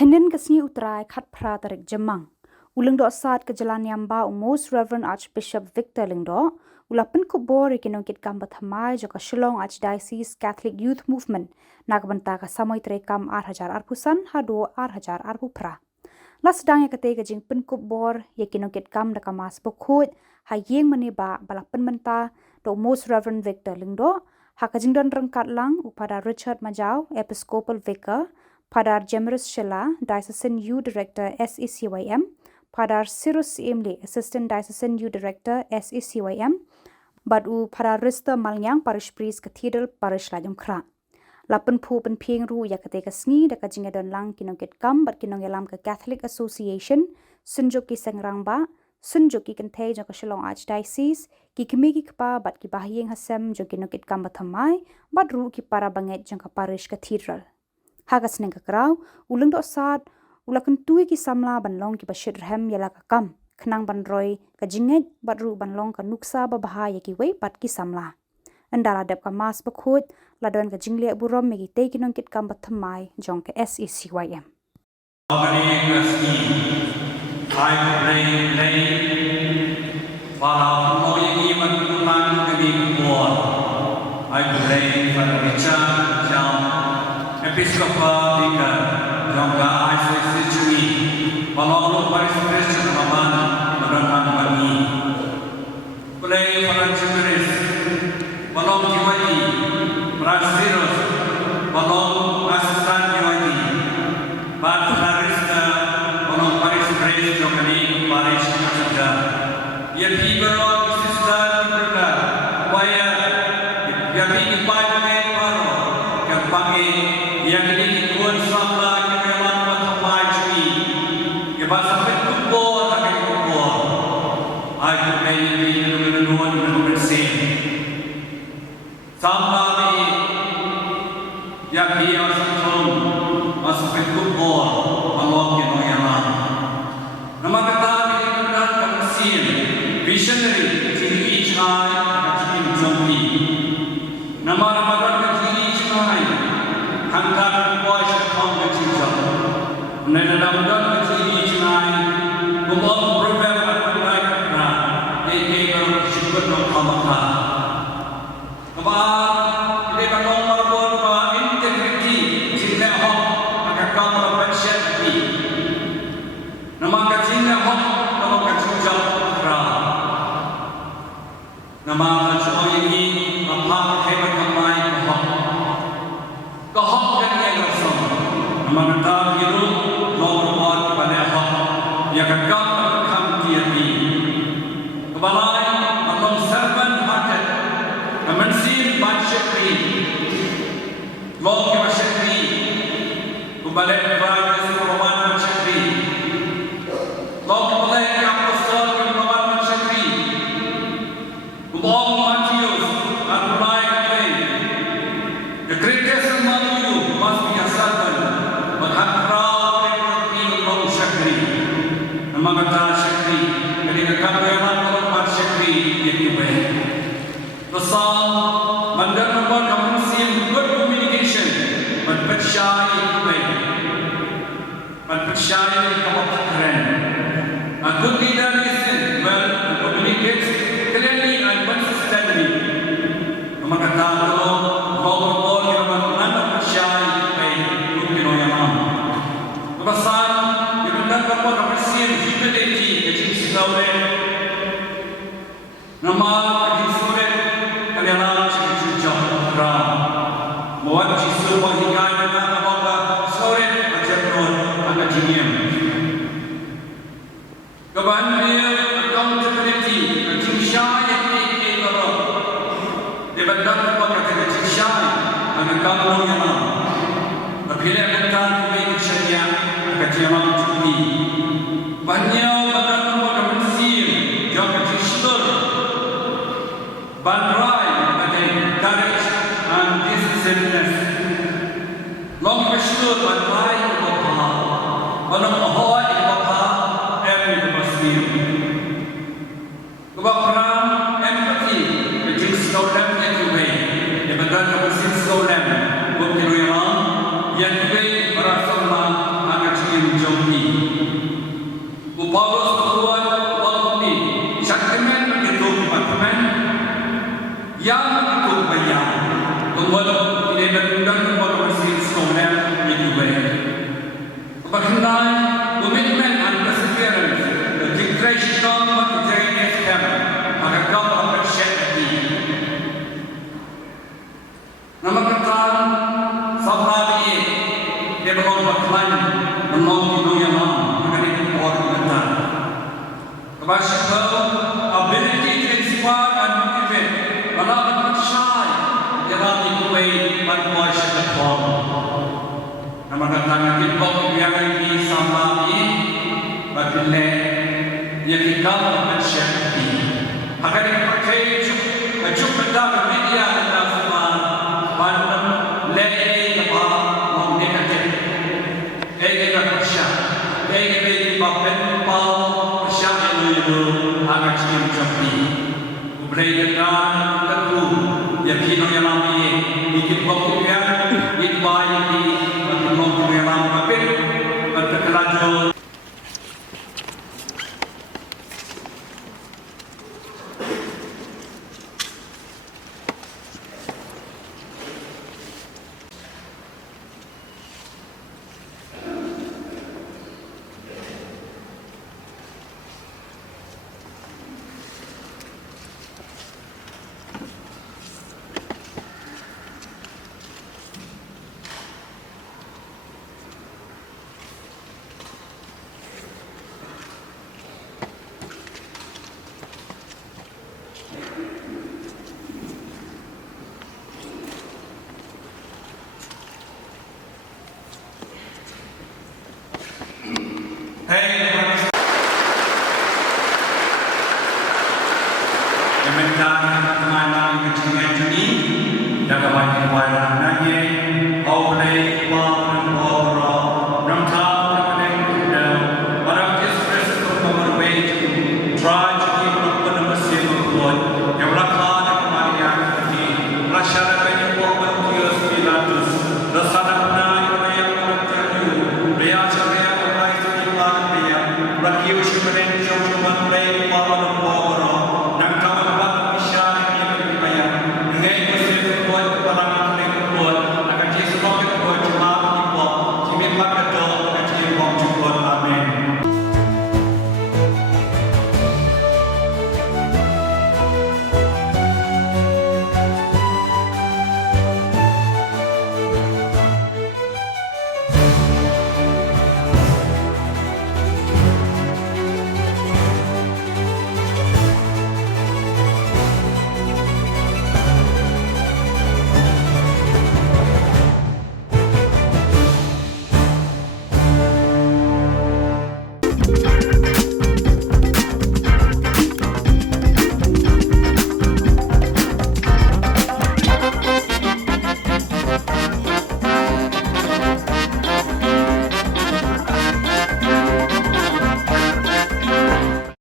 Henen kesni utrai khat pra tarik jemang. Ulang do saat ke jalan Yamba Most Reverend Archbishop Victor Lingdo, ulapan KHUBOR Nongkitkam Thymmai joka Shillong Archdiocese Catholic Youth Movement nagbanta ka samoy trekam 8,000 arpusan hado 8,000 arpupra. Las sedang yang ketiga jing pen KHUBOR Nongkitkam da kamas bokut hayeng meneba balapan menta do Most Reverend Victor Lingdo hakajing don rengkat lang upada Richard Majau Episcopal Vicar Padar Jemerus Shela Diocesan Youth Director SECYM Padar Sacym Assistant Diocesan Youth Director SECYM Badu Padar Rista Malyang Parish Priest Cathedral Parish Lajum Kra Lapan pu pen pieng ru ya ketika sngi daka jinga don lang Nongkitkam bat Nongyalam ke Catholic Association sunjuk ki sangrangba sunjuk ki kentei jaka Shillong Archdiocese ki kemigi kepa bat ki bahyeng hasem jok Nongkitkam Thymmai bat ru ki para banget jangka Parish Cathedral Hagas neng kakrau, ulang do saat, ulakan tui ki samla banlong ki bashir rahem yala kakam, kenang banroy ka jinget badru banlong ka nuksa babahaya ki wei pat ki samla. Andala dep ka mas bakut, ladon ka jinglia burom megi te ki Nongkitkam Thymmai jong ke SECYM. Episcopal Vicar, Jongga ICC, Malolo Paris Christian Maman, Madan Bani, Play Paran Chimeris, Malong Kiwati, Brasilos, Malong Assistant Kiwati, Bat Narista, Malong Paris Praise Jongani, Paris Kachita, Yet people of Sister Nicola, Wire, Yapi Pai Paro, Kampagi. Yang ini kuat sama kemelan Thymmai cumi, kebasa KHUBOR akan KHUBOR. Aku menjadi menuan bersih. Sama ni, yang dia santun masuk KHUBOR, Allah Nongyalam. Nama kata kita bersih, visionary, tinggi cahaya, tinggi jombi. Nama tinggi cahaya. Hangkat boy syakong kecil Nenadamdan kecil ijnai Kumon program Al-Quran Kena Eke baru disebut Nongkamaka Kemudian Kita bangun marbon bahwa integriti Cinta hok Maka kamera pensiat hati Nama kacinta hok Nama kacujak Akra Nama kacuai ini Apa hebat Thymmai hok Kehok yang kosong, mengenal hidup nomor kepada hak yang kekal berkam tiada. Kebalai atau serban hajat, kemensin bansyakri, log bansyakri, kebalai berbagai sekolah bansyakri, log kebalai apostol kebalai bansyakri, kebalai Matius, Al-Quran kebalai, the greatest must be a servant, but have proud and feel no shakri. Namagata shakri, ketika kameraman melompat shakri yang dibuat. The song mendengar komunikasi good communication, but percaya dibuat, but percaya kemampuan. A good leader listens well and communicates clearly and consistently. Namagata kalau yang mana percaya Kebasan dibenarkan kepada presiden humility kecil sore nama kecil sore kalian kecil jauh ram buat jisu bahikai dengan apa sore macam non ada NIAM kebanyakan accountability kecil syai yang ini kalau dibenarkan kepada kecil syai akan kamu yang Bila kita memiliki syariat keciaman tinggi, banyak badan lembaga bersih, jaga digital, bandrai, bagai courage and decisiveness. Long bersih bandrai bapa, badan ahoy bapa, every bersih. Kebaperan empathy, kecil sekolah yang dibuat, badan bersih sekolah, bukan yang yang dibuat berasal dari Paulus buat waktu ini, Sacym begitu teman-teman, yang begitu banyak, membuat ini berundang membuat mesin sonar itu banyak. Berkenaan komitmen dan perseverance, declaration of the NIAM, agar kau bersyukur. Nama kata sahabat ini, dia berkorban menolong dunia malam agar itu orang benar. Kebasyukur, ability to inspire and motivate, anak percaya dalam dikuai bantuan syaitan. Nama kata kita yang ini sama ini, bagaimana yang kita bersyukur. Agar kita percaya cukup dalam media dan semua bantuan lagi lepas mengenai Ega persyar, ega beri bapen pau persyar itu agak cium capi. Ubray dengan tentu, ya kino yang lami, ikut buktinya, ikut bayi, ikut bukti yang lami bapen, berkelajur. Hey,